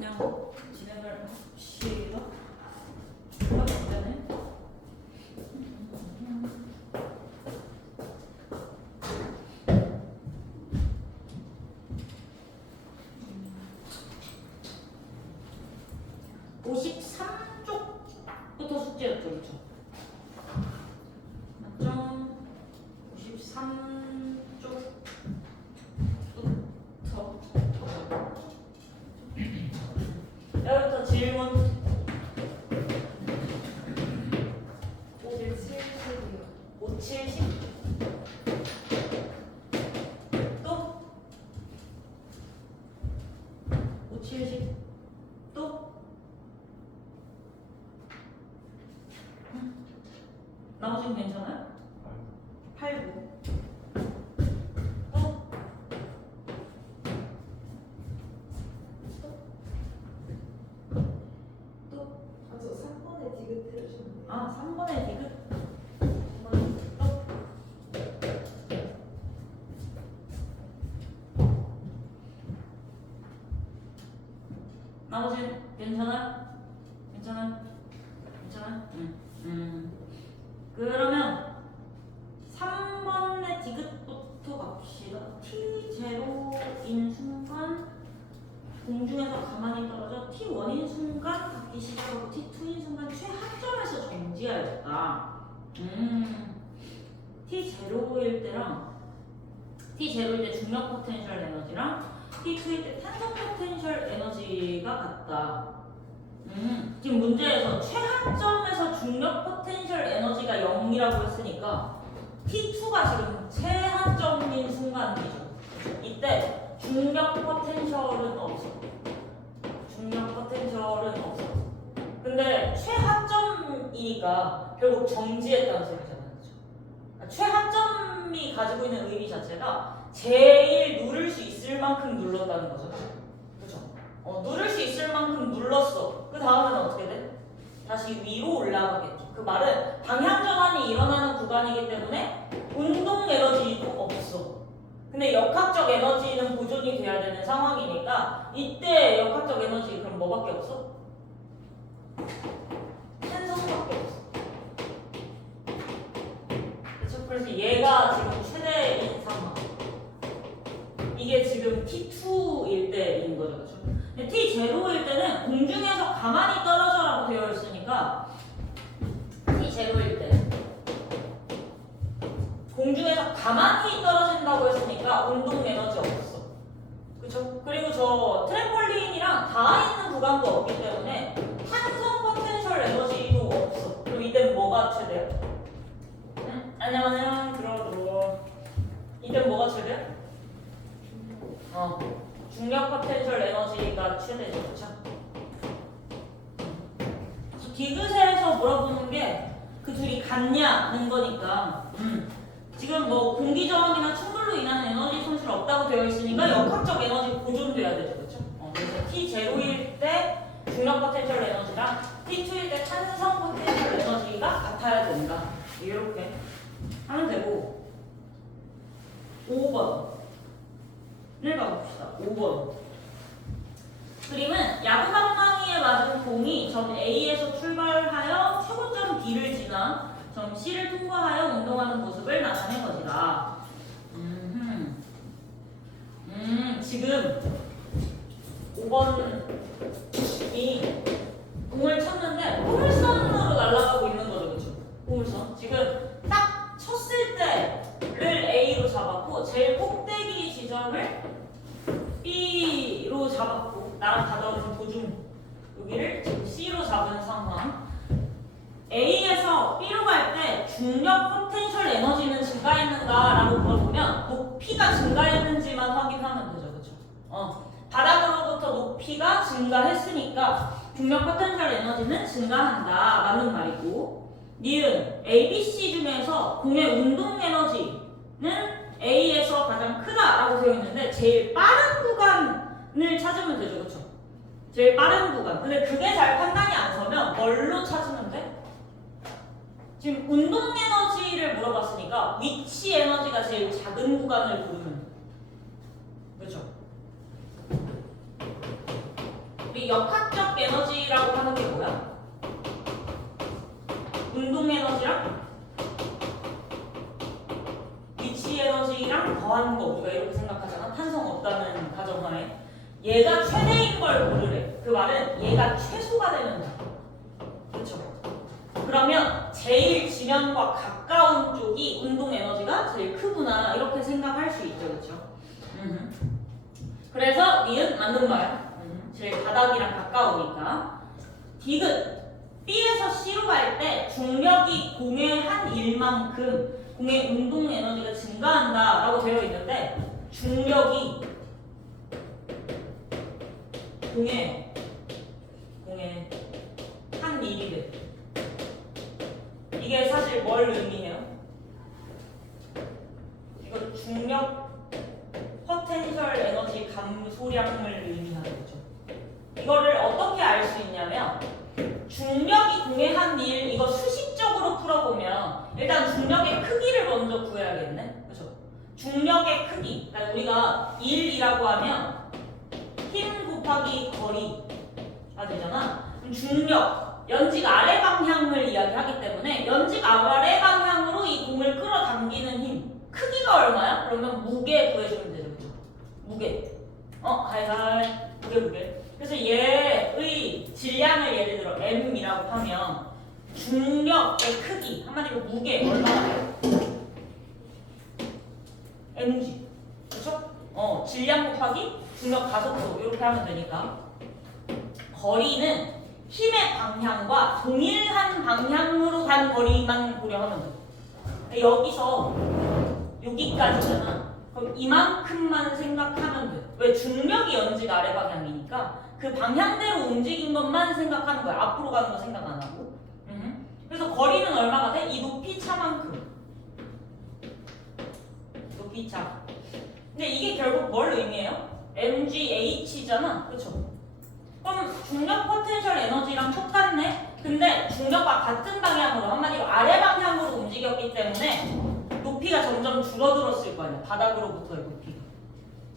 그냥 진행을 합시다. 문제네. 숙제였죠, 그렇죠? 맞죠? 53쪽부터 여기부터 질문. 570이요. 570 또 570 또 나머지는 괜찮아요? 89 또 아, 저 3번에 디귿 들으셨는데. 아, 3번의 디귿. 나머지는 괜찮아? 괜찮아? 괜찮아? 그러면 3번의 디귿부터 갑시다. T0인 순간 공중에서 가만히 떨어져 T1인 순간 각기 시작하고 T2인 순간 최하점에서 정지하였다. T0일 때랑 T0일 때 중력 포텐셜 에너지랑 T2일 때 탄성 포텐셜 에너지가 같다. 지금 문제에서 최하점에서 중력 포텐셜 에너지가 0이라고 했으니까 T2가 지금 최하점인 순간이죠. 이때 중력 포텐셜은 없어. 중력 포텐셜은 없어. 근데 최하점이니까 결국 정지했다는 소리잖아요. 그렇죠? 최하점이 가지고 있는 의미 자체가 제일 누를 수 있을 만큼 눌렀다는 거죠. 그렇죠? 누를 수 있을 만큼 눌렀어. 그 다음에는 어떻게 돼? 다시 위로 올라가겠죠. 그 말은 방향 전환이 일어나는 구간이기 때문에 운동 에너지도 없어. 근데 역학적 에너지는 보존이 돼야 되는 상황이니까 이때 역학적 에너지 그럼 뭐밖에 없어? 탄성밖에 없어. 그렇죠? 그래서 얘가 지금 최대인 상황. 이게 지금 T2일 때인 거죠. 그렇죠? 근데 T0일 때는 공중에서 가만히 떨어져라고 되어 있으니까 T0일 때 공중에서 가만히 떨어진다고 했으니까 운동 에너지 없었어. 그쵸? 그리고 저 트램폴린이랑 닿아 있는 구간도 없기 때문에 탄성 포텐셜 에너지도 없어. 그럼 이때는 뭐가 최대야? 응? 안녕 들어. 이때는 뭐가 최대야? 중력 포텐셜 에너지가 최대죠. 그쵸? 디귿에서 물어보는 게 그 둘이 같냐는 거니까 지금 뭐 공기 저항이나 충돌로 인한 에너지 손실 없다고 되어 있으니까 역학적 에너지 보존돼야 되죠. 그렇죠? 그래서 T0일 때 중력 포텐셜 에너지랑 T2일 때 탄성 포텐셜 에너지가 같아야 된다. 이렇게 하면 되고 5번을 가봅시다. 5번 그림은 야구 방망이에 맞은 공이 점 A에서 출발하여 최고점 B를 지나 점 C를 통과하여 운동하는 모습을 나타낸 것이다. 지금 5번이 공을 쳤는데 포물선으로 날아가고 있는 거죠. 그렇죠? 포물선. 지금 딱 쳤을 때를 A로 잡았고 제일 꼭대기 지점을 B로 잡았고 나랑 가져오는 도중 여기를 지금 C로 잡은 상황. A에서 B로 갈 때 중력 포텐셜 에너지는 증가했는가라고 물어보면 높이가 증가했는지만 확인하면 되죠. 그렇죠? 바닥으로부터 높이가 증가했으니까 중력 포텐셜 에너지는 증가한다. 맞는 말이고 니은 ABC 중에서 공의 운동 에너지는 A에서 가장 크다라고 되어 있는데 제일 빠른 구간을 찾으면 되죠. 그렇죠? 제일 빠른 구간. 근데 그게 잘 판단이 안 서면 뭘로 찾으면 돼? 지금 운동 에너지를 물어봤으니까 위치 에너지가 제일 작은 구간을 고르면 돼. 그렇죠? 우리 역학적 에너지라고 하는 게 뭐야? 운동 에너지랑 위치 에너지랑 더하는 거 우리가 이렇게 생각하잖아. 탄성 없다는 가정하에 얘가 최대인 걸 고르래. 그 말은 얘가 최소가 되는 거야. 그렇죠? 그러면 제일 지면과 가까운 쪽이 운동 에너지가 제일 크구나 이렇게 생각할 수 있죠, 그렇죠? 그래서 니은 맞는 말. 제일 바닥이랑 가까우니까. 디귿 B에서 C로 갈 때 중력이 공의 한 일만큼 공의 운동 에너지가 증가한다라고 되어 있는데 중력이 공의 한 일이래. 이게 사실 뭘 의미해요? 이거 중력 포텐셜 에너지 감소량을 의미하는 거죠. 이거를 어떻게 알 수 있냐면 중력이 공의 한 일 이거 수식적으로 풀어보면 일단 중력의 크기를 먼저 구해야겠네. 그렇죠? 중력의 크기. 그러니까 우리가 1이라고 하면 힘 곱하기 거리가 되잖아. 그럼 중력, 연직 아래 방향을 이야기하기 때문에 연직 아래 방향으로 이 공을 끌어당기는 힘 크기가 얼마야? 그러면 무게 구해주면 되죠. 그렇죠? 무게. 가위가위 무게. 그래서 얘의 질량을 예를 들어 M이라고 하면 중력의 크기 한마디로 무게 얼마나 돼요? mg. 그렇죠? 질량 곱하기 중력 가속도 이렇게 하면 되니까 거리는 힘의 방향과 동일한 방향으로 간 거리만 고려하면 돼. 여기서 여기까지잖아. 그럼 이만큼만 생각하면 돼. 왜? 중력이 연직 아래 방향이니까 그 방향대로 움직인 것만 생각하는 거야. 앞으로 가는 거 생각 안 하고. 그래서 거리는 얼마가 돼? 이 높이 차만큼. 높이 차. 근데 이게 결국 뭘 의미해요? mgh잖아. 그쵸? 그럼 중력 포텐셜 에너지랑 똑같네? 근데 중력과 같은 방향으로 한마디로 아래 방향으로 움직였기 때문에 높이가 점점 줄어들었을 거 아니야. 바닥으로부터의 높이가.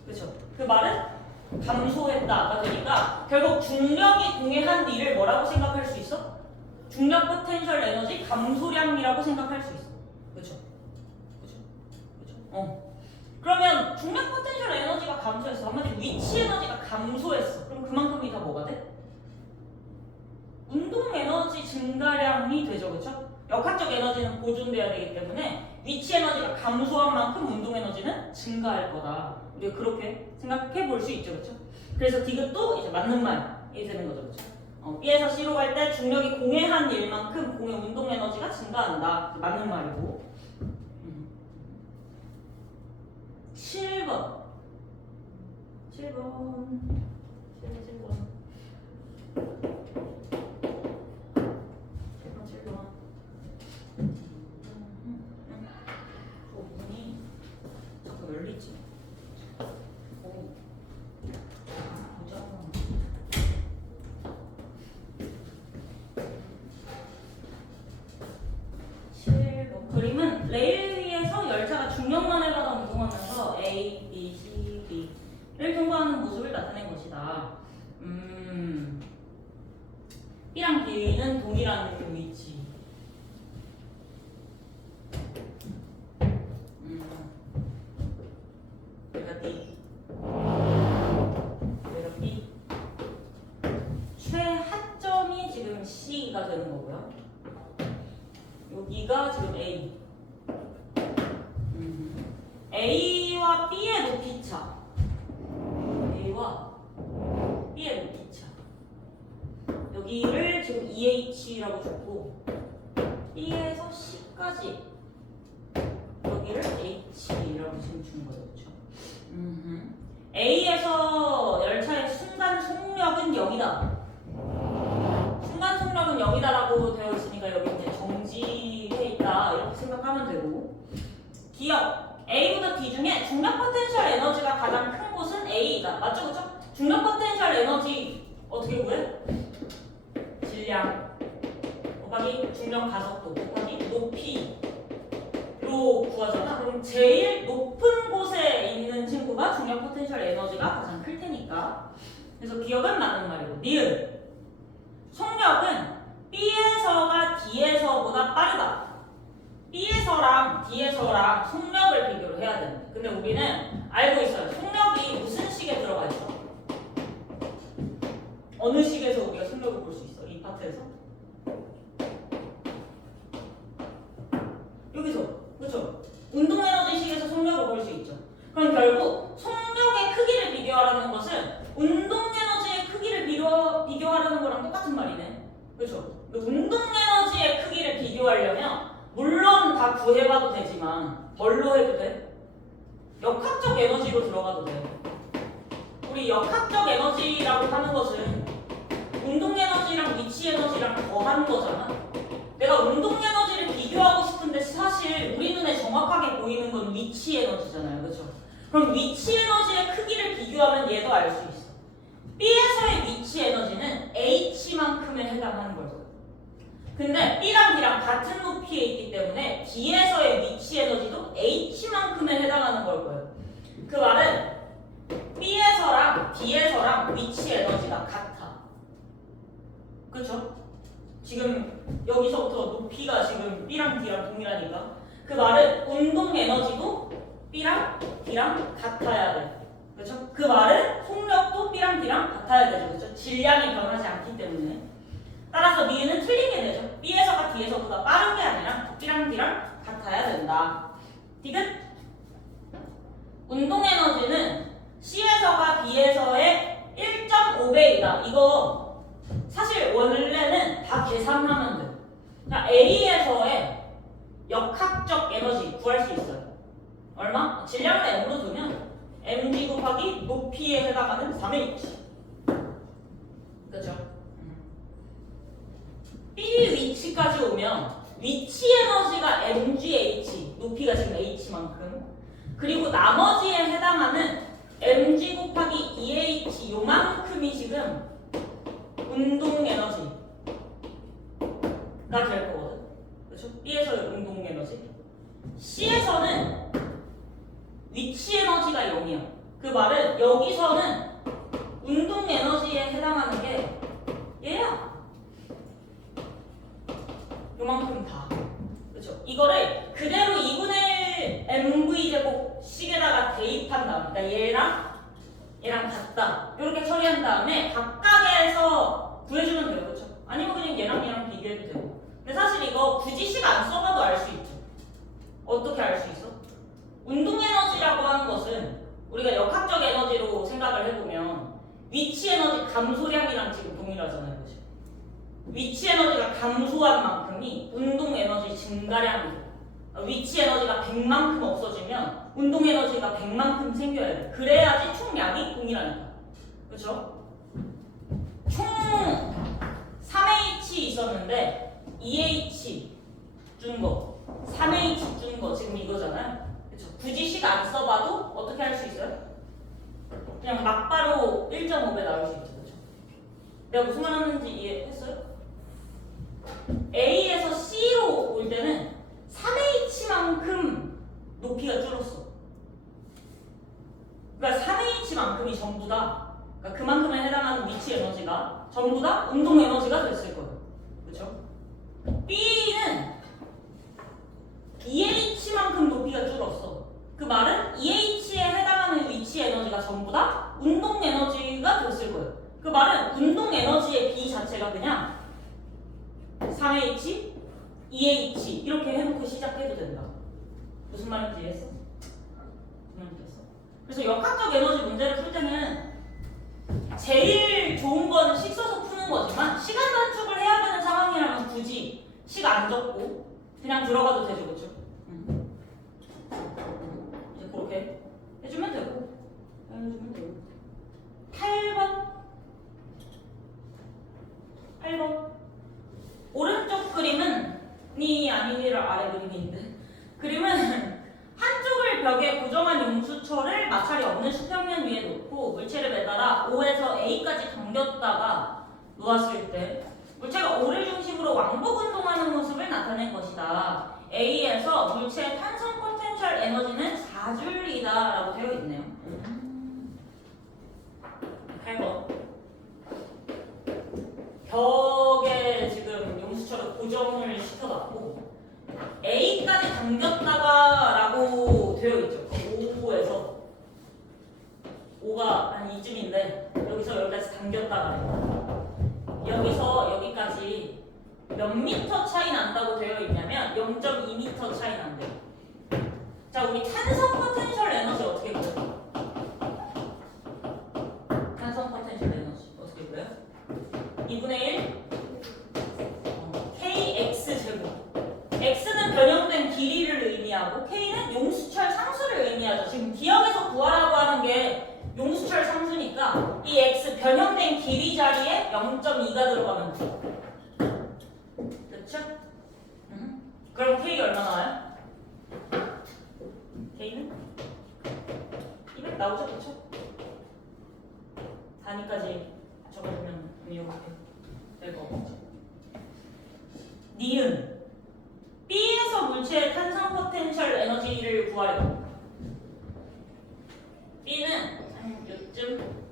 그쵸? 그 말은 감소했다가 되니까 결국 중력이 공해한 일을 뭐라고 생각할 수 있어? 중력 포텐셜 에너지 감소량이라고 생각할 수 있어. 그쵸? 그러면 중력 포텐셜 에너지가 감소했어. 한마디로 위치 에너지가 감소했어. 그럼 그만큼이 다 뭐가 돼? 운동 에너지 증가량이 되죠. 그쵸? 역학적 에너지는 보존돼야 되기 때문에 위치 에너지가 감소한 만큼 운동 에너지는 증가할 거다. 우리가 그렇게 생각해 볼 수 있죠. 그쵸? 그래서 디귿도 이제 맞는 말이 되는 거죠. 그쵸? B에서 C로 갈 때 중력이 공의 한 일만큼 공의 운동 에너지가 증가한다. 맞는 말이고. 7번. 7번. 부분이 자꾸 열리지. 보자. 7번. 그림은 레일 위에서 열차가 중력만을 받아 운동하면서 A, B, C, D를 통과하는 모습을 나타낸 것이다. B랑 B는 동일한 위치. 여기가 B. 여기가 B. 최하점이 지금 C가 되는 거고요. 여기가 지금 A. A와 B의 높이차. A와 B의 높이차. 여기를 지금 EH라고 줬고 B에서 C까지 여기를 H라고 지금 준 거죠. 그렇죠? A에서 열차의 순간 속력은 0이다. 순간 속력은 0이다라고 되어 있으니까 여기 이제 정지해 있다 이렇게 생각하면 되고 기억 A보다 D 중에 중력 포텐셜 에너지가 가장 큰 곳은 A이다. 맞죠? 그쵸? 중력 포텐셜 에너지 어떻게 구해? 질량 곱하기 중력 가속도 곱하기 높이로 구하잖아. 그럼 제일 높은 곳에 있는 친구가 중력 포텐셜 에너지가 가장 클 테니까 그래서 기억은 맞는 말이고 니은 속력은 B에서가 D에서보다 빠르다. B에서랑 D에서랑 속력을 비교를 해야 되는데 근데 우리는 알고 있어요. 속력이 무슨 식에 들어가 있어? 어느 식에서 우리가 속력을 볼 수 있어? 이 파트에서? 여기서 그렇죠? 운동에너지식에서 속력을 볼 수 있죠. 그럼 결국 속력의 크기를 비교하라는 것은 운동에너지의 크기를 비교하라는 거랑 똑같은 말이네. 그렇죠? 운동에너지의 크기를 비교하려면 물론 다 구해봐도 되지만 뭘로 해도 돼? 역학적 에너지로 들어가도 돼. 우리 역학적 에너지라고 하는 것은 운동에너지랑 위치에너지랑 더한 거잖아. 내가 운동에너지를 비교하고 싶은데 사실 우리 눈에 정확하게 보이는 건 위치에너지잖아요. 그렇죠? 그럼 위치에너지의 크기를 비교하면 얘도 알 수 있어. B에서의 위치에너지는 H만큼에 해당하는 거죠. 근데 B랑 D랑 같은 높이에 있기 때문에 D에서의 위치에너지도 H만큼에 해당하는 걸 거예요. 그 말은 B에서랑 D에서랑 위치에너지가 같아. 그렇죠? 지금 여기서부터 높이가 지금 B랑 D랑 동일하니까 그 말은 운동 에너지도 B랑 D랑 같아야 돼. 그렇죠? 그 말은 속력도 B랑 D랑 같아야 되죠. 그렇죠? 질량이 변하지 않기 때문에. 따라서 니은은 틀리게 되죠. B에서가 D에서보다 빠른 게 아니라 B랑 D랑 같아야 된다. 디귿? 운동 에너지는 C에서가 B에서의 1.5배이다. 이거 사실 원래는 다 계산하면 돼. 그러니까 A에서의 역학적 에너지 구할 수 있어요. 얼마? 질량을 M으로 두면 mg 곱하기 높이에 해당하는 3h. 그렇죠? B 위치까지 오면 위치 에너지가 mgh, 높이가 지금 h만큼. 그리고 나머지에 해당하는 mg 곱하기 2h 요만큼이 지금 운동 에너지가 될 거거든. 그렇죠? B에서의 운동 에너지. C에서는 위치 에너지가 0이야. 그 말은 여기서는 운동 에너지에 해당하는 게 얘야. 요만큼 다. 그렇죠? 이거를 그대로 2분의 1 mv 제곱 식에다가 대입한 다음, 그러니까 얘랑 같다. 이렇게 처리한 다음에 각각에서 구해주면 돼요. 그렇죠? 아니면 그냥 얘랑 비교해도 되고. 근데 사실 이거 굳이 식 안 써봐도 알 수 있죠. 어떻게 알 수 있어? 운동 에너지라고 하는 것은 우리가 역학적 에너지로 생각을 해보면 위치 에너지 감소량이랑 지금 동일하잖아요. 그죠? 위치 에너지가 감소한 만큼이 운동 에너지 증가량이고 위치 에너지가 100만큼 없어지면 운동 에너지가 100만큼 생겨야 돼. 그래야지 총량이 동일하니까. 그렇죠? 총 3H 있었는데 2H 준 거, 3H 준 거 지금 이거잖아요. 그렇죠? 굳이 식 안 써봐도 어떻게 할 수 있어요? 그냥 막바로 1.5배 나올 수 있죠. 그렇죠? 내가 무슨 말 하는지 이해했어요? A에서 C로 올 때는 3H만큼 높이가 줄었어. 그러니까 3H만큼이 전부 다, 그러니까 그만큼에 해당하는 위치 에너지가 전부 다 운동 에너지가 됐을 거예요. 그렇죠? B는 2H만큼 높이가 줄었어. 그 말은 2H에 해당하는 위치 에너지가 전부 다 운동 에너지가 됐을 거예요. 그 말은 운동 에너지의 B 자체가 그냥 3H, 2H 이렇게 해놓고 시작해도 된다. 무슨 말인지 이해했어? 그래서 역학적 에너지 문제를 풀 때는 제일 좋은 건 식 써서 푸는 거지만 시간 단축을 해야 되는 상황이라면 굳이 식 안 적고 그냥 들어가도 되죠. 그렇죠? 이제 그렇게 해주면 되고 8번 오른쪽 그림은 아니라 아래 그림인데 그림은 한쪽을 벽에 고정한 용수철을 마찰이 없는 수평면 위에 놓고 물체를 매달아 O에서 A까지 당겼다가 놓았을 때 물체가 O를 중심으로 왕복 운동하는 모습을 나타낸 것이다. A에서 물체의 탄성 포텐셜 에너지는 4줄이다 라고 되어 있네요. 8번 벽에 지금 용수철을 고정을 시켜놨고 A까지 당겼다가라고 되어 있죠. 5에서 5가 한 이쯤인데 여기서 여기까지 당겼다가 여기서 여기까지 몇 미터 차이 난다고 되어 있냐면 0.2m 차이 난대요. 자, 우리 탄성 포텐셜 에너지 어떻게 구해요? 탄성 포텐셜 에너지 어떻게 구해요? 2분의 1 kx 제곱. x는 변형된 길이를 의미하고 k는 용수철 상수를 의미하죠. 지금 기억에서 구하라고 하는 게 용수철 상수니까 이 x 변형된 길이 자리에 0.2가 들어가면 돼. 됐죠? 그럼 k 얼마 나와요? k는 200 나오죠, 그렇죠? 단위까지 적어보면 이렇게 될 거고. 니은 B에서 물체의 탄성 포텐셜 에너지를 구하래요. B는 한 요쯤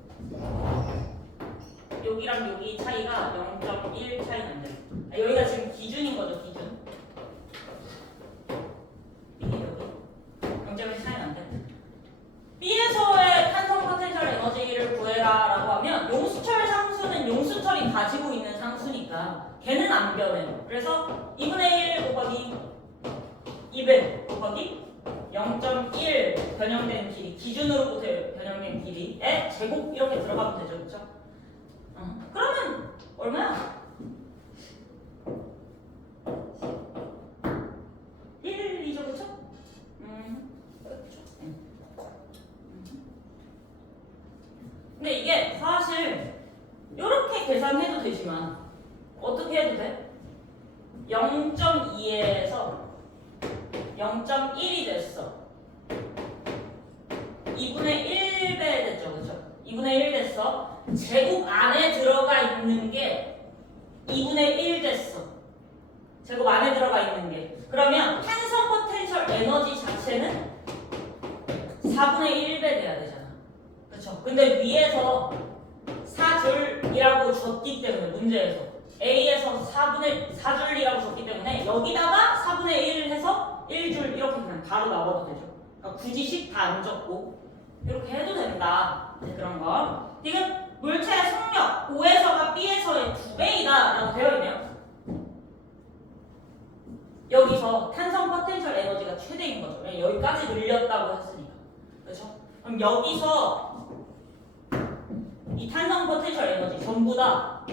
여기랑 여기 차이가 0.1 차이 난대요. 여기가 지금 기준인 거죠, 기준. 이게 여기 0.1 차이 난대. B에서의 탄성 포텐셜 에너지를 구해라라고 하면 용수철 상수는 용수철이 가지고 있는 상수니까 걔는 안 변해요. 그래서 2분의 1 곱하기 200 곱하기 0.1 변형된 길이, 기준으로부터 변형된 길이의 제곱 이렇게 들어가면 되죠, 그렇죠? 그러면 얼마야? 1이죠, 그렇죠? 그렇죠. 근데 이게 사실 이렇게 계산해도 되지만 어떻게 해도 돼? 0.2에서 0.1이 됐어. 2분의 1배 됐죠, 그렇죠? 2분의 1 됐어. 제곱 안에 들어가 있는 게 2분의 1 됐어. 제곱 안에 들어가 있는 게. 그러면 탄성 포텐셜 에너지 자체는 4분의 1배 돼야 되잖아. 그렇죠? 근데 위에서 4줄이라고 줬기 때문에 문제에서 A에서 4줄이라고 줬기 때문에 여기다가 4분의 1 해서 1줄 이렇게 그냥 바로 나와도 되죠. 그러니까 굳이 10 다 안 적고 이렇게 해도 된다. 네, 그런 거. 지금 물체의 속력 5에서가 B에서의 2배이다 라고 되어 있네요. 여기서 탄성 포텐셜 에너지가 최대인 거죠. 여기까지 늘렸다고 했으니까. 그렇죠? 그럼 여기서 이 탄성 포텐셜 에너지 전부 다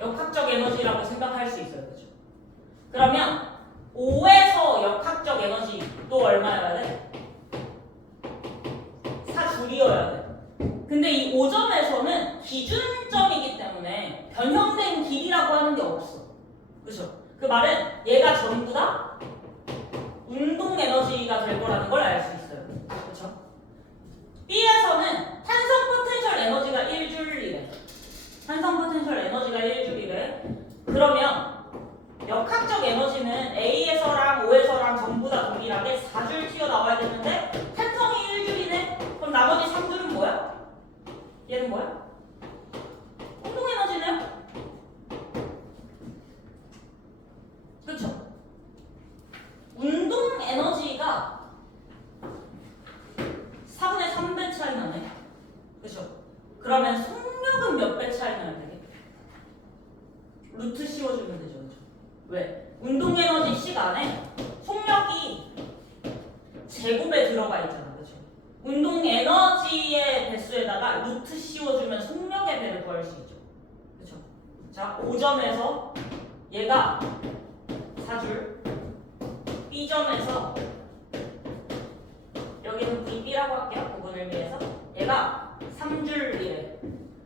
역학적 에너지라고 생각할 수 있어요. 그렇죠? 그러면 5에서 역학적 에너지 또 얼마여야 돼? 4줄이어야 돼. 근데 이 5점에서는 기준점이기 때문에 변형된 길이라고 하는 게 없어. 그렇죠? 그 말은 얘가 전부 다 운동 에너지가 될 거라는 걸 알 수 있어요. 그렇죠? B에서는 탄성 포텐셜 에너지가 1줄이래. 탄성 포텐셜 에너지가 1줄이래. 그러면 역학적 에너지는 A에서랑 O에서랑 전부 다 동일하게 4줄 튀어나와야 되는데 탄성이 1줄이네? 그럼 나머지 3줄은 뭐야? 얘는 뭐야? 운동 에너지네요? 그렇죠? 운동 에너지가 4분의 3배 차이 나네. 그렇죠? 그러면 속력은 몇 배 차이 나야 되게? 루트 씌워주면 되죠, 그렇죠? 왜? 운동 에너지 시간에 속력이 제곱에 들어가 있잖아, 그렇죠? 운동 에너지의 배수에다가 루트 씌워주면 속력의 배를 구할 수 있죠, 그렇죠? 자, 5점에서 얘가 4줄, B점에서 여기는 VB라고 할게요. 구분을 위해서. 얘가 3줄이래.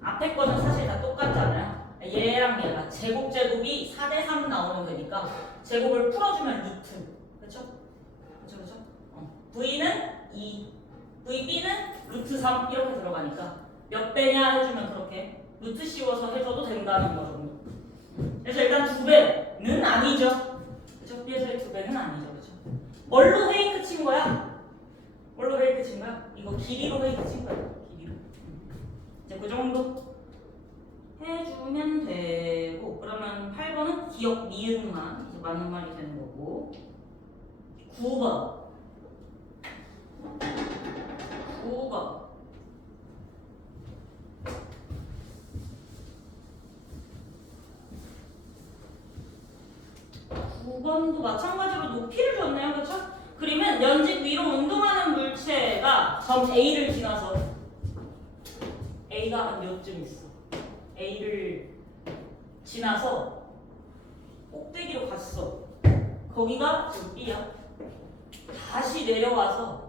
앞에 거는 사실 다 똑같잖아요. 얘랑 얘가 제곱이 4대3 나오는 거니까 제곱을 풀어주면 루트. 그쵸? 그쵸? V는 2, VB는 루트 3 이렇게 들어가니까 몇 배냐 해주면 그렇게 루트 씌워서 해줘도 된다는 거죠. 그래서 일단 2배는 아니죠. 그쵸? B에서의 2배는 아니죠. 그쵸? 뭘로 페이크 친 거야? 뭘로 페이크 친 거야? 이거 길이로 페이크 친 거야. 길이로. 이제 그 정도 해주면 되고 그러면 8번은 기억 니은만 이제 맞는 말이 되는 거고 9번 9번도 마찬가지로 높이를 줬네요. 그렇죠? 그러면 연직 위로 운동하는 물체가 점 A를 지나서 A가 한 요쯤 있어. A를 지나서 꼭대기로 갔어. 거기가 지금 B야. 다시 내려와서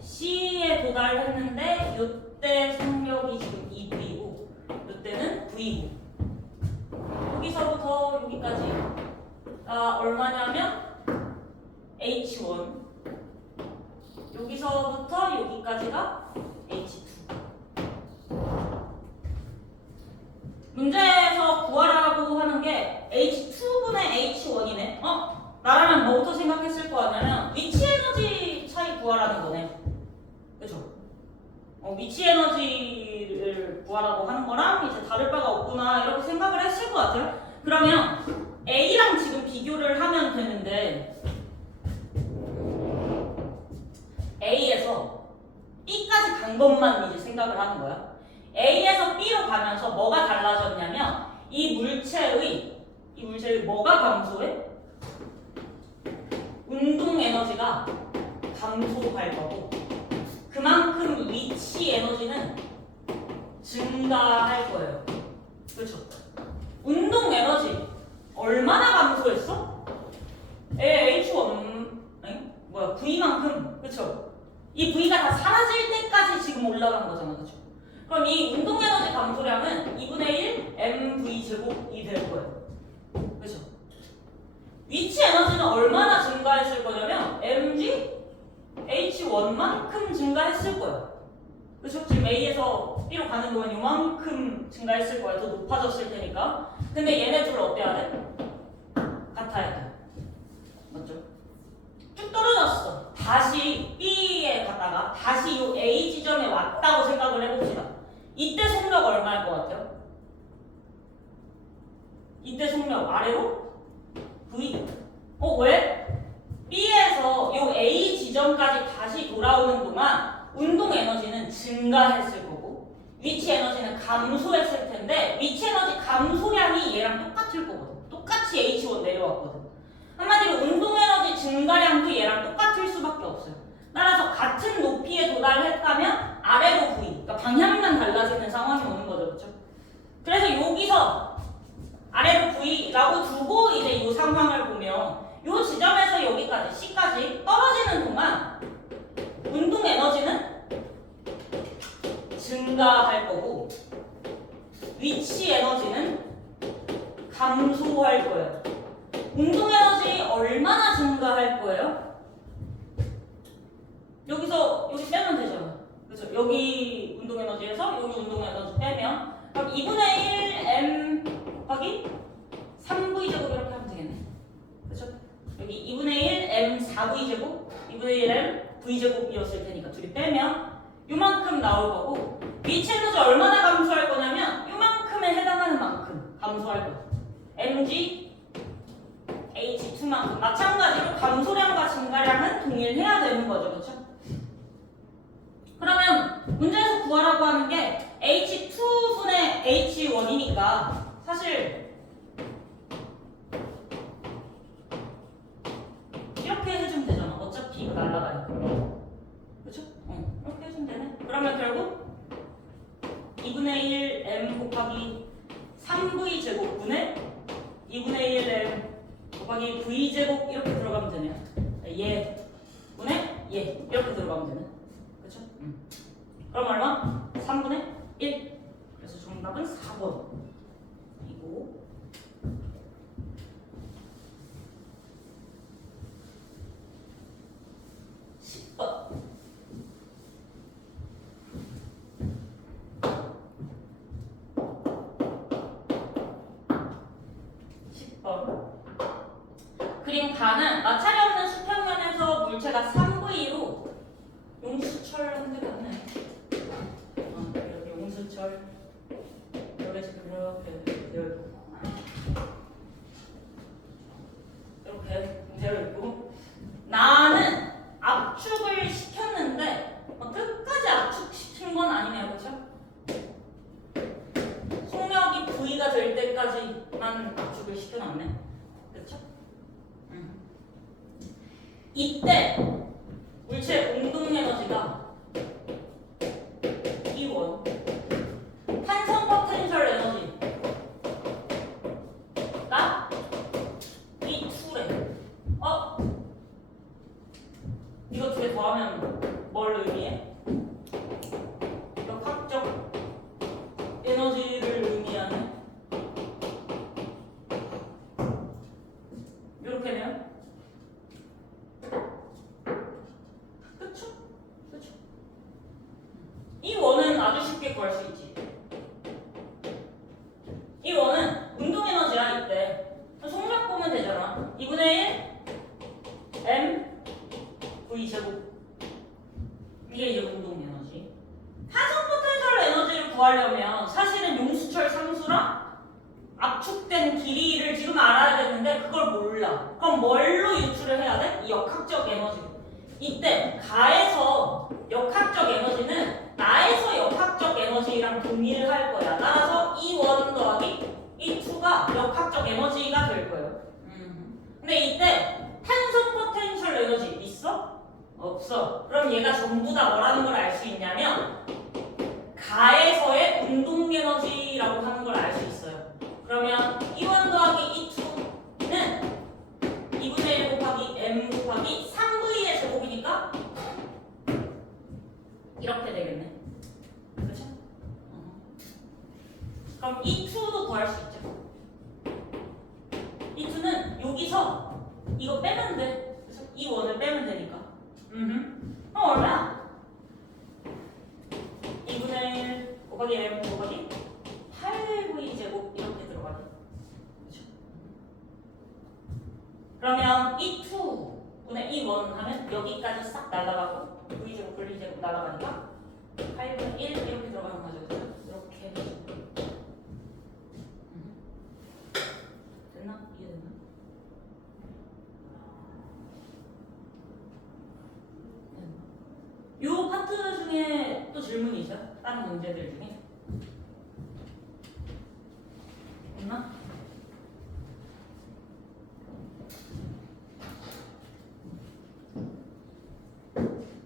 C에 도달했는데 이때 속력이 지금 2V고 이때는 V고 여기서부터 여기까지가 얼마냐면 H1 여기서부터 여기까지가 H2 문제에서 구하라고 하는 게 H2분의 H1이네. 나라면 뭐부터 생각했을 거 아니냐면 위치 에너지 차이 구하라는 거네. 그죠? 위치 에너지를 구하라고 하는 거랑 이제 다를 바가 없구나 이렇게 생각을 했을 것 같아요. 그러면 A랑 지금 비교를 하면 되는데 A에서 B까지 간 것만 이제 생각을 하는 거야. A에서 B로 가면서 뭐가 달라졌냐면 이 물체의 뭐가 감소해? 운동 에너지가 감소할 거고 그만큼 위치 에너지는 증가할 거예요. 그렇죠? 운동 에너지 얼마나 감소했어? H1 V만큼 그렇죠? 이 V가 다 사라질 때까지 지금 올라간 거잖아. 그렇죠? 그럼 이 운동 에너지 감소량은 2분의 1 mv 제곱이 될 거예요. 그렇죠? 위치 에너지는 얼마나 증가했을 거냐면 mg H1만큼 증가했을 거예요. 그렇죠? 지금 A에서 B로 가는 동안 요만큼 증가했을 거예요. 더 높아졌을 테니까. 근데 얘네 둘 어때야 돼? 같아야 돼. 맞죠? 쭉 떨어졌어. 다시 B에 갔다가 다시 요 A 지점에 왔다고 생각을 해봅시다. 이때 속력 얼마일 것 같아요? 이때 속력 아래로? V. 왜? B에서 요 A 지점까지 다시 돌아오는 동안 운동 에너지는 증가했을 거고 위치 에너지는 감소했을 텐데 위치 에너지 감소량이 얘랑 똑같을 거거든. 똑같이 H1 내려왔거든. 한마디로 운동 에너지 증가량도 얘랑 똑같을 수밖에 없어요. 따라서 같은 높이에 도달했다면 아래로 V, 그러니까 방향만 달라지는 상황이 오는 거죠. 그렇죠? 그래서 여기서 아래로 V라고 두고 이제 이 상황을 보면 이 지점에서 여기까지 C까지 떨어지는 동안 운동 에너지는 증가할 거고 위치 에너지는 감소할 거예요. 운동 에너지 얼마나 증가할 거예요? 여기서 여기 빼면 되잖아. 그렇죠? 여기 운동 에너지에서 여기 운동 에너지 빼면 그럼 2분의 1 m 곱하기 3v 제곱 이렇게 하면 되겠네. 그렇죠? 여기 2분의 1 m 4v 제곱, 2분의 1 m v 제곱이었을 테니까 둘이 빼면 요만큼 나올 거고 위치 에너지 얼마나 감소할 거냐면 요만큼에 해당하는 만큼 감소할 거예요. mg H2만큼 마찬가지로 감소량과 증가량은 동일해야 되는 거죠. 그렇죠? 그러면 문제에서 구하라고 하는 게 H2분의 H1이니까 사실 이렇게 해주면 되잖아. 어차피 이거 날라가니까. 그렇죠? 이렇게 해주면 되네. 그러면 결국 2분의 1 m 곱하기 3v 제곱분의 2분의 1 m 곱하기 v 제곱 이렇게 들어가면 되네요. 얘 분의 얘 이렇게 들어가면 되네. 그렇죠? 그럼 얼마? 3분의 1. 그래서 정답은 4번이고 10번. 10번. 그림 가는 마찰이 없는 수평면에서 물체가 3V로 용수철 흔들렸네. 이때 물체의 운동 에너지가 E1 탄성 포텐셜 에너지가 E2래. 이거 두 개 더하면 뭘 의미해? 역학적 에너지를 의미하는 이렇게네요. 그쵸? 그쵸? 이 원은 아주 쉽게 구할 수 있지. 이 원은 운동 에너지야 이때. 속력 보면 되잖아. 2분의 1 m v 제곱. 이게 이제 운동 에너지. 탄성 포텐셜 에너지를 구하려면 사실은 용수철 상수랑 압축된 길이를 지금 알아야 되는데 그걸 몰라. 그럼 뭘로 유출을 해야 돼? 이 역학적 에너지. 이때 가에서 역학적 에너지는 나에서 역학적 에너지랑 동일을 할 거야. 따라서 E1 더하기 E2가 역학적 에너지가 될 거예요. 근데 이때 탄성 포텐셜 에너지 있어? 없어. 그럼 얘가 전부 다 뭐라는 걸 알 수 있냐면 가에서의 운동 에너지라고 하는 걸 알 수 있어요. 그러면 E1 더하기 E2는 2분의 1 곱하기 m 곱하기 3v의 제곱이니까 이렇게 되겠네. 그렇죠? 그럼 E2도 구할 수 있죠. E2는 여기서 이거 빼면 돼. 그래서 E1을 빼면 되니까. 그럼 얼마야? 2분의 1 곱하기 m 곱하기 8v 제곱 이렇게 들어가네. 그렇죠? 그러면 E2분의 E1 하면 여기까지 싹 날아가고 v 제곱 분리 제곱 날아가니까 8분의 1 이렇게 들어가는 거죠. 그렇죠? 이렇게 됐나? 이해됐나? 요 파트 중에 또 질문이 있어요? 다른 문제들 중에? 없나?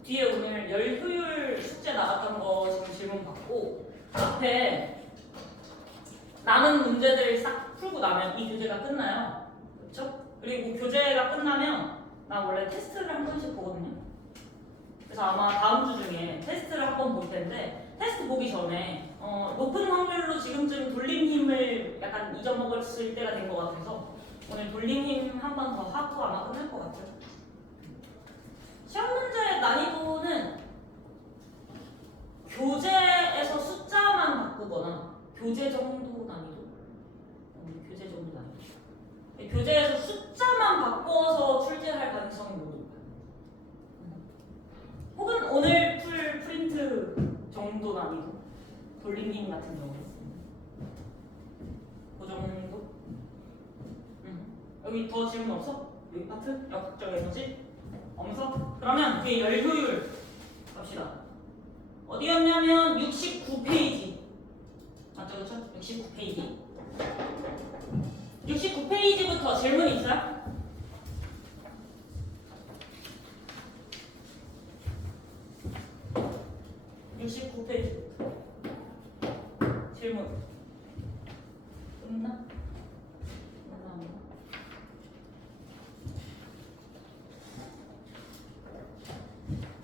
뒤에 오늘 열 효율 숙제 나갔던 거 지금 질문 받고 앞에 남은 문제들 싹 풀고 나면 이 교재가 끝나요. 그렇죠? 그리고 교재가 끝나면 나 원래 테스트를 한 번씩 보거든요. 그래서 아마 다음 주 중에 테스트를 한 번 볼 텐데 테스트 보기 전에 높은 확률로 지금쯤 돌림 힘을 약간 잊어먹었을 때가 된 것 같아서 오늘 돌림 힘 한 번 더 하고 아마 끝날 것 같아요. 시험 문제의 난이도는 교재에서 숫자만 바꾸거나 교재 정도 난이도? 교재 정도 난이도. 교재에서 숫자만 바꿔서 출제할 가능성이 높아요. 혹은 오늘 풀 프린트 정도 난이도, 돌림님 같은 경우. 그 정도? 여기 더 질문 없어? 여기 파트? 역학적 에너지? 없어? 그러면 뒤에 열 효율 갑시다. 어디였냐면 69페이지. 맞죠? 그렇죠? 69페이지. 69페이지부터 질문 있어요? 질문 끝나?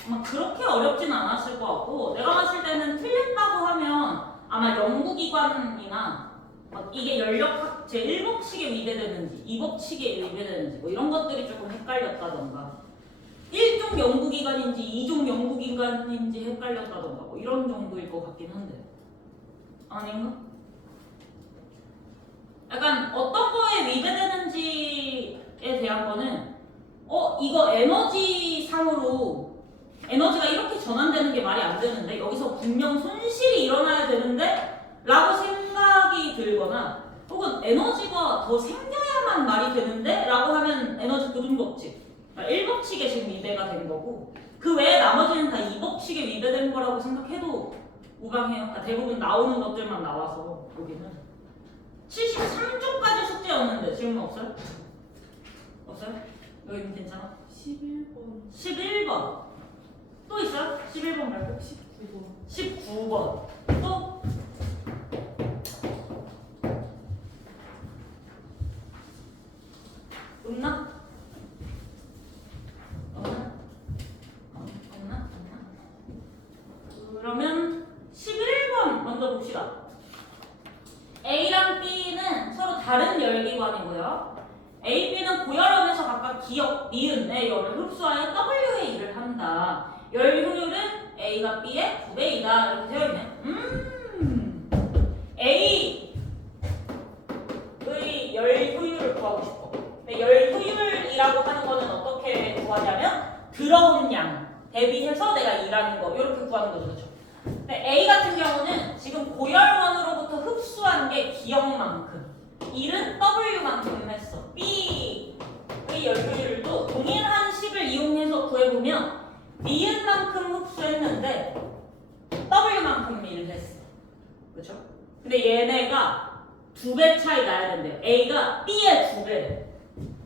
아마 그렇게 어렵진 않았을 것 같고 내가 봤을 때는 틀렸다고 하면 아마 연구기관이나 막 이게 연력학 제1법칙에 위배되는지 2법칙에 위배되는지 뭐 이런 것들이 조금 헷갈렸다던가 1종 연구기관인지 2종 연구기관인지 헷갈렸다던가 뭐 이런 정도일 것 같긴 한데 아닌가? 약간 어떤 거에 위배되는지에 대한 거는 이거 에너지 상으로 에너지가 이렇게 전환되는 게 말이 안 되는데 여기서 분명 손실이 일어나야 되는데 라고 생각이 들거나 혹은 에너지가 더 생겨야만 말이 되는데 라고 하면 에너지 그둔법칙 1법칙에 지금 위배가 된 거고 그 외에 나머지는 다 2법칙에 위배된 거라고 생각해도 무방해요. 그러니까 대부분 나오는 것들만 나와서 여기는 73쪽까지 숙제였는데 질문 없어요? 없어요? 여기는 괜찮아? 11번 11번. 또 있어요? 11번 말고 19번 19번. 또 없나? 없나? 없나? 그러면 11번 먼저 봅시다. A랑 B는 서로 다른 열기관이고요. A, B는 고열원에서 각각 기역, 니은의 열을 흡수하여 W의 일을 한다. 열 효율은 A가 B의 2배이다. 이렇게 되어 있네. A의 열 효율을 구하고 싶어. 근데 열 효율이라고 하는 거는 어떻게 구하냐면 들어온 양 대비해서 내가 일하는 거 이렇게 구하는 거죠. 그렇죠? 근데 A 같은 경우는 지금 고열원으로부터 흡수한 게 기역만큼, 일은 W만큼 했어. B의 열 효율도 동일한 식을 이용해서 구해보면 니은만큼 흡수했는데 W만큼 일을 했어. 그렇죠? 근데 얘네가 2배 차이 나야 된대요. A가 B의 2배.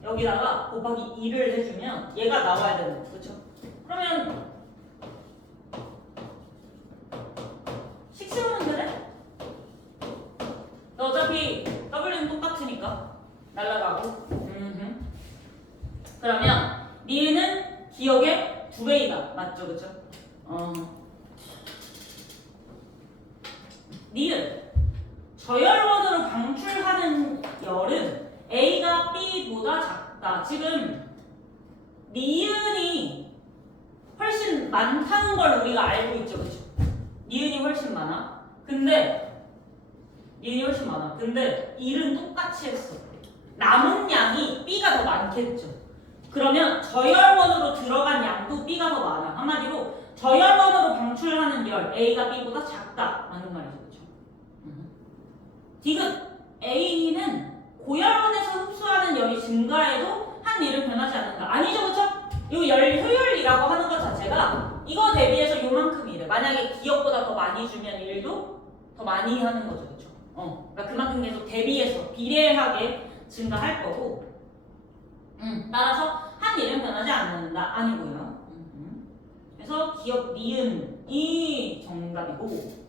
여기다가 곱하기 2를 해주면 얘가 나와야 되는 거죠. 그렇죠? 그러면 식세우면 되네? 어차피 W는 똑같으니까 날라가고. 그러면 니은은 기억의 2배이다. 맞죠? 그쵸? 니은 저열원으로 방출하는 열은 A가 B보다 작다. 지금 니은이 훨씬 많다는 걸 우리가 알고 있죠. 그쵸? 니은이 훨씬 많아. 근데 일은 똑같이 했어. 남은 양이 B가 더 많겠죠. 그러면 저열원으로 들어간 양도 B가 더 많아. 한마디로 저열원으로 방출하는 열 A가 B보다 작다. 라는 말이죠. 그렇죠? 디귿 A는 고열원에서 흡수하는 열이 증가해도 한 일은 변하지 않는다. 아니죠. 그렇죠? 이 열 효율이라고 하는 것 자체가 이거 대비해서 요만큼 일해. 만약에 기억보다 더 많이 주면 일도 더 많이 하는 거죠. 그렇죠? 그러니까 그만큼 계속 대비해서 비례하게 증가할 거고, 따라서 한 일은 변하지 않는다. 아니고요. 그래서 기억 니은이 정답이고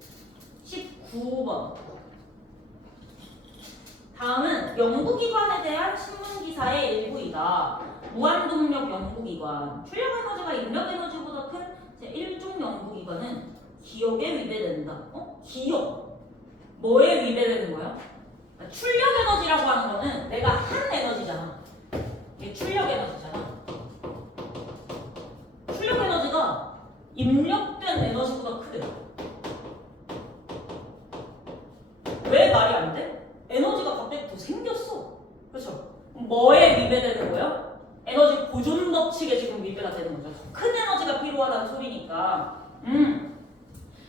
19번. 다음은 연구기관에 대한 신문기사의 일부이다. 무한동력 연구기관. 출력 에너지가 입력 에너지보다 큰 제1종 연구기관은 기억에 위배된다. 기억. 뭐에 위배되는 거야? 출력 에너지라고 하는 거는 내가 한 에너지잖아. 이게 출력 에너지잖아. 출력 에너지가 입력된 에너지보다 크대. 왜 말이 안 돼? 에너지가 갑자기 더 생겼어. 그렇죠? 뭐에 위배되는 거예요? 에너지 보존 법칙에 지금 위배가 되는 거죠. 큰 에너지가 필요하다는 소리니까.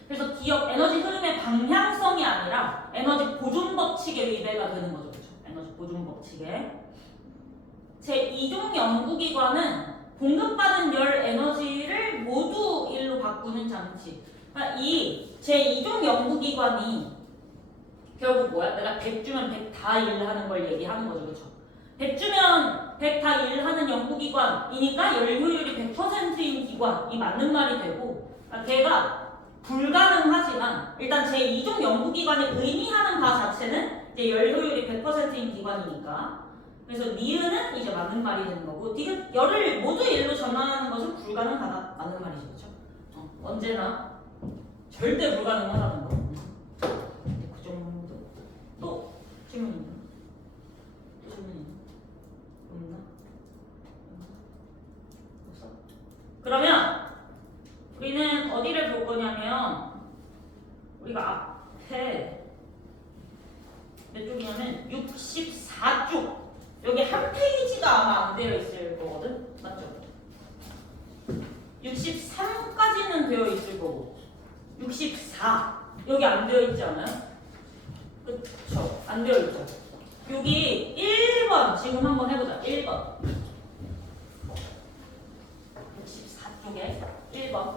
그래서 기억 에너지 흐름의 방향성이 아니라 에너지 보존 법칙에 위배가 되는 거죠. 그렇죠? 에너지 보존 법칙에. 제2종 연구기관은 공급받은 열 에너지를 모두 일로 바꾸는 장치. 그러니까 이 제2종 연구기관이 결국 뭐야? 내가 100 주면 100 다 일하는 걸 얘기하는 거죠. 그렇죠? 100 주면 100 다 일하는 연구기관이니까 열 효율이 100%인 기관이 맞는 말이 되고, 그러니까 걔가 불가능하지만 일단 제2종 연구기관이 의미하는 바 자체는 이제 열 효율이 100%인 기관이니까, 그래서 니은은 이제 맞는 말이 되는 거고, 디귿 열을 모두 일로 전환하는 것은 불가능하다. 맞는 말이죠. 그렇죠? 언제나 절대 불가능하다는 거. 그 정도. 또 질문 있나? 질문 없나? 없어? 그러면 우리는 어디를 볼 거냐면, 우리가 앞에 몇 쪽이냐면 64쪽. 여기 한 페이지가 아마 안 되어 있을 거거든? 맞죠? 63까지는 되어 있을 거고 64 여기 안 되어 있지 않아요? 그쵸? 안 되어 있죠? 여기 1번 지금 한번 해보자. 1번 64쪽에 1번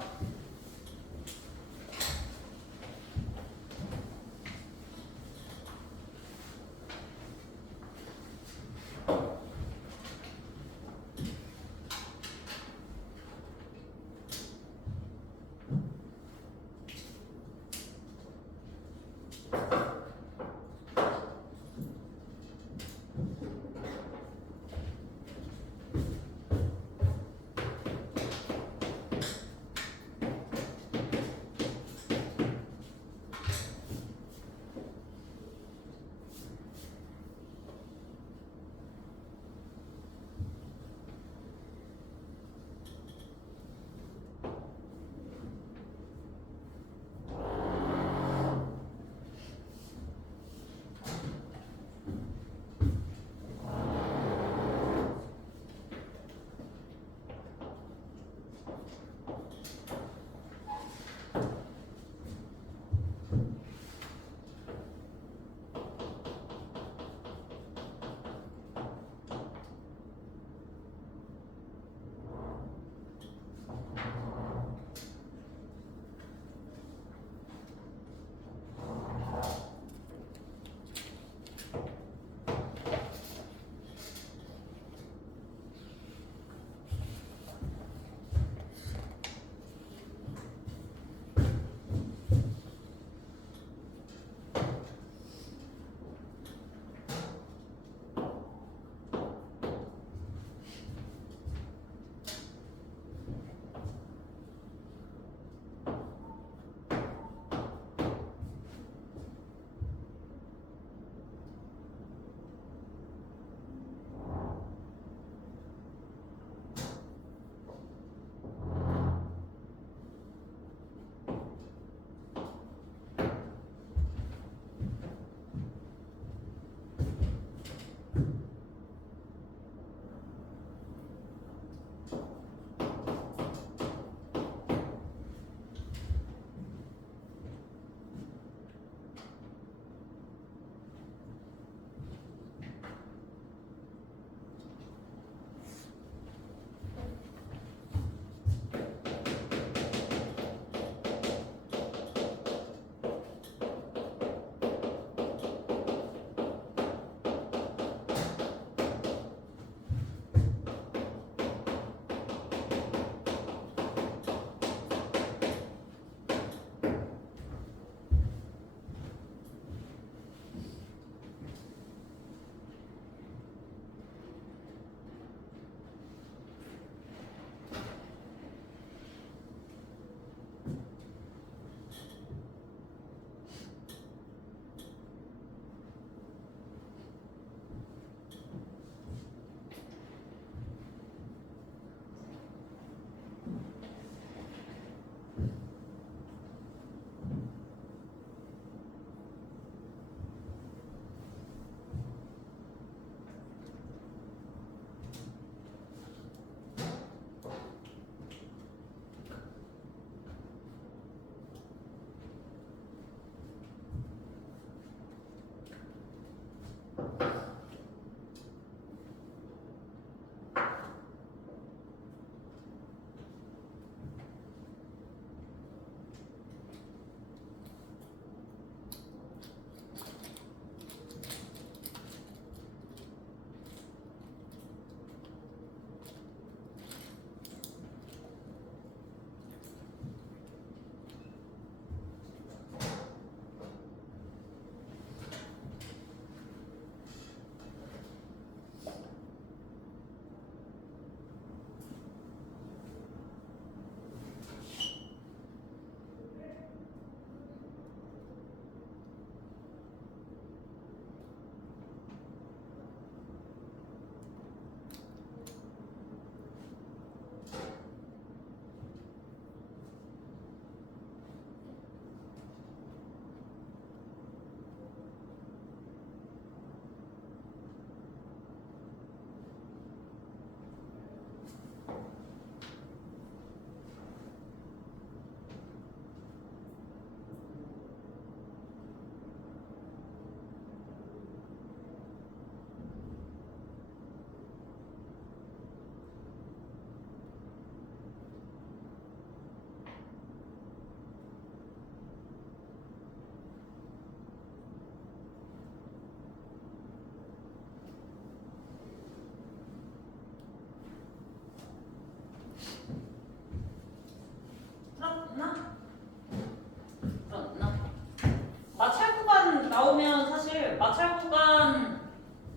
나오면 사실 마찰 구간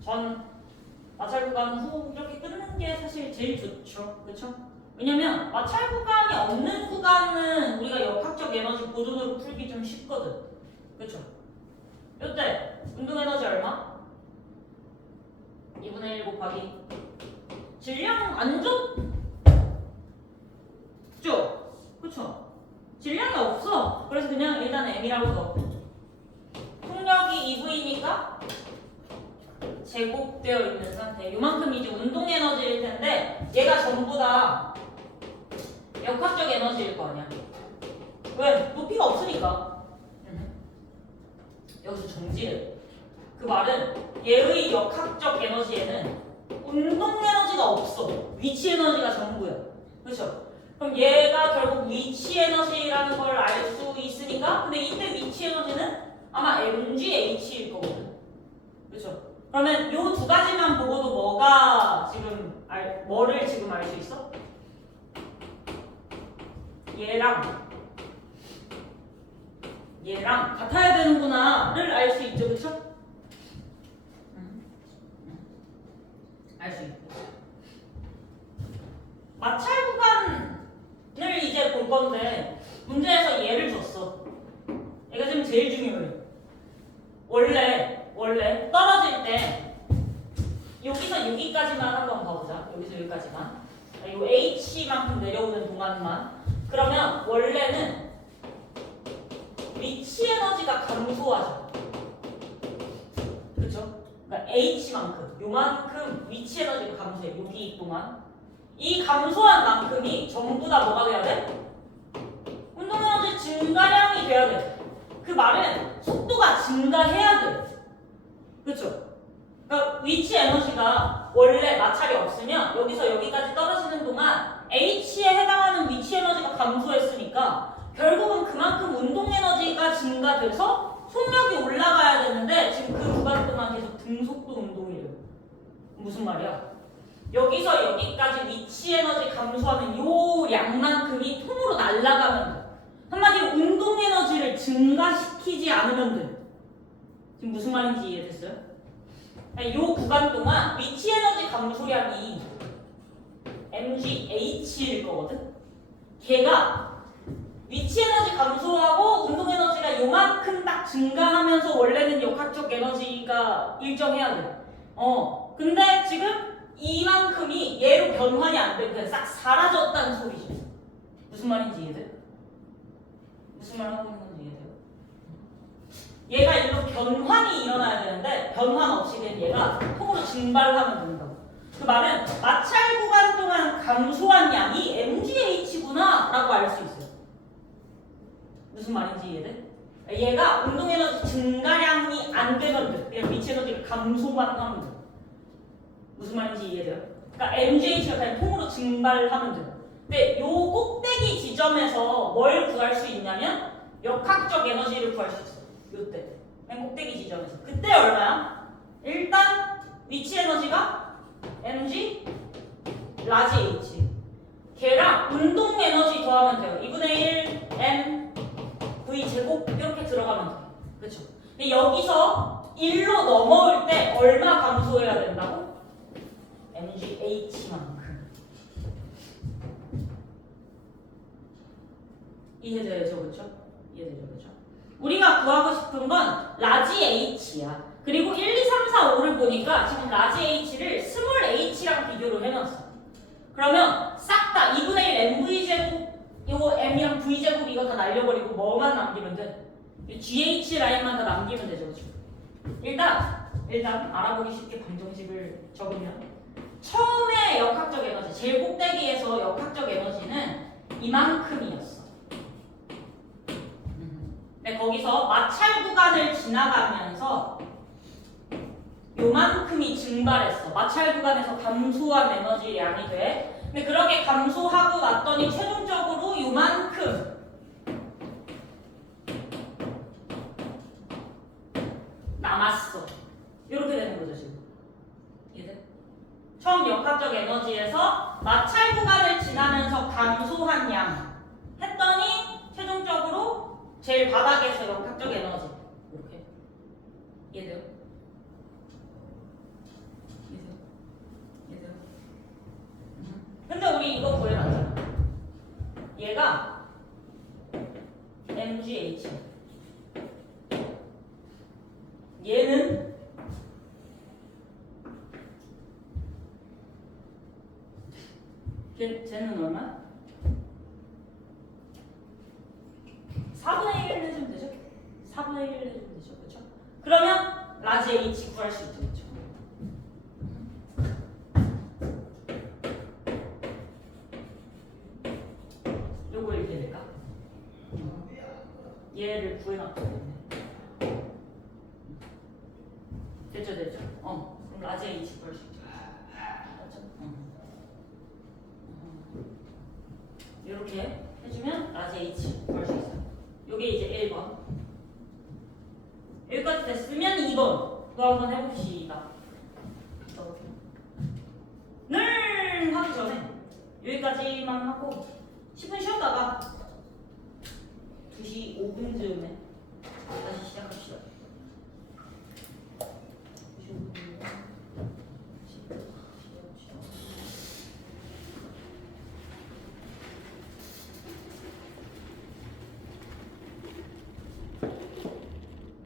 전, 마찰 구간 후 이렇게 끊는 게 사실 제일 좋죠. 그렇죠? 왜냐면 마찰 구간이 없는 구간은 우리가 역학적 에너지 보존으로 풀기 좀 쉽거든. 그렇죠? 이때 운동 에너지 얼마? 2분의 1 곱하기 질량 안 줬죠? 그쵸? 질량이 없어. 그래서 그냥 일단 m이라고 넣어. 속력이 2V니까 제곱되어 있는 상태. 요만큼이 이제 운동 에너지일 텐데 얘가 전부 다 역학적 에너지일 거 아니야. 왜? 높이가 없으니까. 여기서 정지해. 그 말은 얘의 역학적 에너지에는 운동 에너지가 없어. 위치 에너지가 전부야. 그렇죠? 그럼 얘가 결국 위치 에너지라는 걸 알 수 있으니까 근데 이때 위치 에너지는 아마 mgh일 거거든. 그렇죠? 그러면 요 두 가지만 보고도 뭐를 지금 알 수 있어? 얘랑 같아야 되는구나를 알 수 있죠. 그렇죠? 알 수 있고 마찰 구간을 이제 볼 건데 문제에서 얘를 줬어. 얘가 지금 제일 중요해. 원래 떨어질 때 여기서 여기까지만 한번 봐보자. 여기서 여기까지만 요 h만큼 내려오는 동안만. 그러면 원래는 위치 에너지가 감소하죠. 그렇죠? 그러니까 h만큼 요만큼 위치 에너지가 감소해. 여기 동안 이 감소한 만큼이 전부 다 뭐가 돼야 돼? 운동 에너지 증가량이 돼야 돼. 그 말은 속도가 증가해야 돼. 그렇죠? 그러니까 위치 에너지가 원래 마찰이 없으면 여기서 여기까지 떨어지는 동안 h에 해당하는 위치 에너지가 감소했으니까 결국은 그만큼 운동 에너지가 증가돼서 속력이 올라가야 되는데 지금 그 구간 동안 계속 등속도 운동이래요. 무슨 말이야? 여기서 여기까지 위치 에너지 감소하는 요 양만큼이 통으로 날아가면 돼. 한마디로 운동 에너지를 증가시키지 않으면 돼. 지금 무슨 말인지 이해됐어요? 요 구간 동안 위치 에너지 감소량이 mgH일 거거든? 걔가 위치 에너지 감소하고 운동 에너지가 요만큼 딱 증가하면서 원래는 역학적 에너지가 일정해야 돼. 근데 지금 이만큼이 얘로 변환이 안 되고 그냥 싹 사라졌다는 소리지. 무슨 말인지 이해돼? 무슨 말 하고 있는 건지 이해돼요? 얘가 일로 변환이 일어나야 되는데 변환 없이 된 얘가 통으로 증발하면 된다고. 그 말은 마찰 구간 동안 감소한 양이 mgh구나 라고 알 수 있어요. 무슨 말인지 이해돼? 얘가 운동 에너지 증가량이 안 되면 돼. 그냥 위치 에너지를 감소만 하면 돼. 무슨 말인지 이해돼요? 그러니까 mgh가 그냥 통으로 증발하면 돼요. 근데 요 꼭대기 지점에서 뭘 구할 수 있냐면 역학적 에너지를 구할 수 있어. 요때 맨 꼭대기 지점에서. 그때 얼마야? 일단 위치 에너지가 mg 라지 h 걔랑 운동 에너지 더하면 돼요. 2분의 1 m v 제곱 이렇게 들어가면 돼요. 그렇죠? 근데 여기서 1로 넘어올 때 얼마 감소해야 된다고? mgh만큼. 이해되죠? 그렇죠? 이해되죠? 그렇죠? 우리가 구하고 싶은 건 라지 h야. 그리고 1, 2, 3, 4, 5를 보니까 지금 라지 h를 스몰 h랑 비교를 해놨어. 그러면 싹 다 2분의 1 mv 제곱 이거 m이랑 v 제곱 이거 다 날려버리고 뭐만 남기면 돼? 이 gh 라인만 다 남기면 되죠. 그렇죠? 일단 알아보기 쉽게 방정식을 적으면 처음에 역학적 에너지 제일 꼭대기에서 역학적 에너지는 이만큼이었어. 근데 거기서 마찰 구간을 지나가면서 요만큼이 증발했어. 마찰 구간에서 감소한 에너지 양이 돼. 근데 그렇게 감소하고 났더니 최종적으로 요만큼 남았어. 이렇게 되는 거죠 지금. 이해돼? 처음 역학적 에너지에서 마찰 구간을 지나면서 감소한 양 했더니 최종적으로 제일 바닥에서 역학적 에너지 이렇게 이해돼요? 이해돼요? 이해돼요? 근데 우리 이거 구해놨잖아. 얘가 MGH. 얘는 쟤는 얼마? 4분의 1 해주면 되죠? 4분의 1 해주면 되죠? 그쵸? 그러면 라지 H 구할 수 있죠? 그쵸? 요거 이렇게 될까? 얘를 구해놨거든요. 됐죠? 그럼 라지 H 구할 수 있죠? 맞죠? 이렇게 해주면 라지 H 구할 수 있어요. 요게 이제 1번. 여기까지 됐으면 2번 또 한번 해봅시다. 늘 하기 전에 여기까지만 하고 10분 쉬었다가 2시 5분쯤에